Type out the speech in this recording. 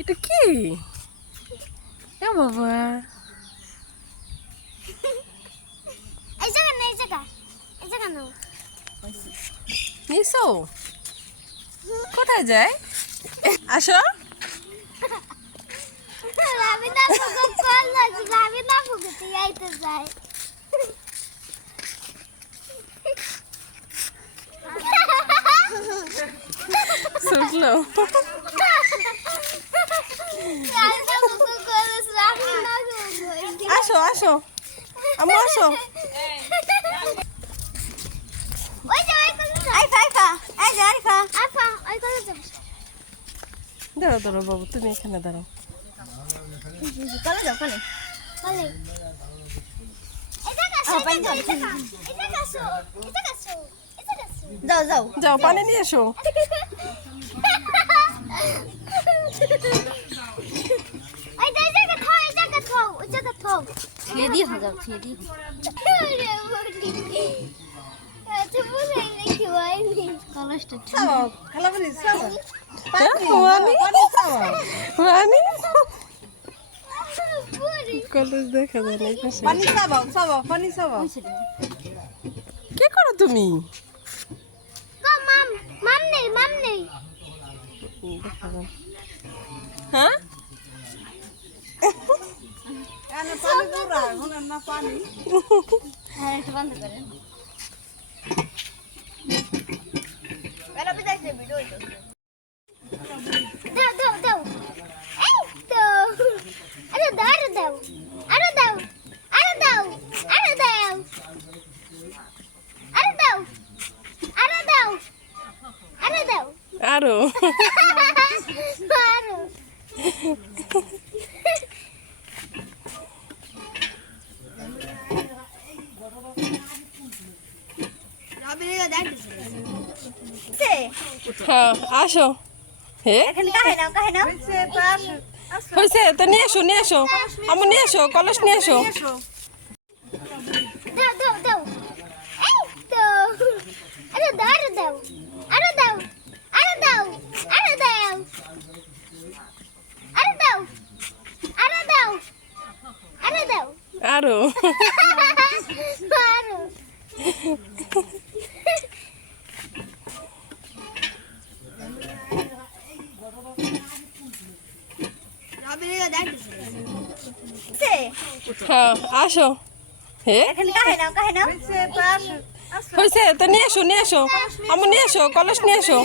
এটা কি? এ বাবা, এই জায়গা না, এই জায়গা, এই জায়গা না। নিসো কোথায় যায়? আসো। আমি না ফুগো করলা, আমি না ফুগো তুই আইতে যাই। শুনলো? আমি না ফুগো করলাস, আমি না ফুগো। আসো আসো, আম্মু আসো। ওই যে ওই কলেজ, আইফা আইফা, এই যে আইফা আইফা, ওই কলেজ যাব। দাঁড়াও দাঁড়াও বাবু, তুমি এখানে দাঁড়াও। কলেজ যাও, কলেজ কলেজ। এই জায়গা আসো, এই জায়গা, এই জায়গা আসো, এই জায়গা আসো, এই জায়গা আসো। যাও যাও যাও পানি নিয়ে এসো। এই জায়গা থাও, এই জায়গা থাও, ওই জায়গা থাও। ছেড়ে দিয়ে হয়ে যাও, ছেড়ে দিয়ে। কলেজটা কলেজ দেখা যায় না এই পাশে। কি করো তুমি? মাম নেই, মাম নেই। দেখা যায়। হ্যাঁ হ্যাঁ, একটু বন্ধ করেন। দাও দাও দাও, এই তো। আরে দাও, আরে দাও, আরে দাও, আরে দাও, আরে দাও, আরে দাও, আরে দাও, আরে দাও। আরো আরো। হ্যাঁ আসো। হে হয়েছে তো, নিয়ে এসো নিয়ে এসো, আম্মু নিয়ে এসো, কলস নিয়ে এসো। দাও দাও দাও, এই তো। আরে দাও, আরে দাও, আরে দাও, আরে দাও, আরে দাও, আরে দাও, আরে দাও, আরে দাও। আরো আরো। হ্যাঁ আসো। হে হয়েছে তো, নিয়ে এসো নিয়ে এসো, আম্মু নিয়ে এসো, কলস নিয়ে এসো।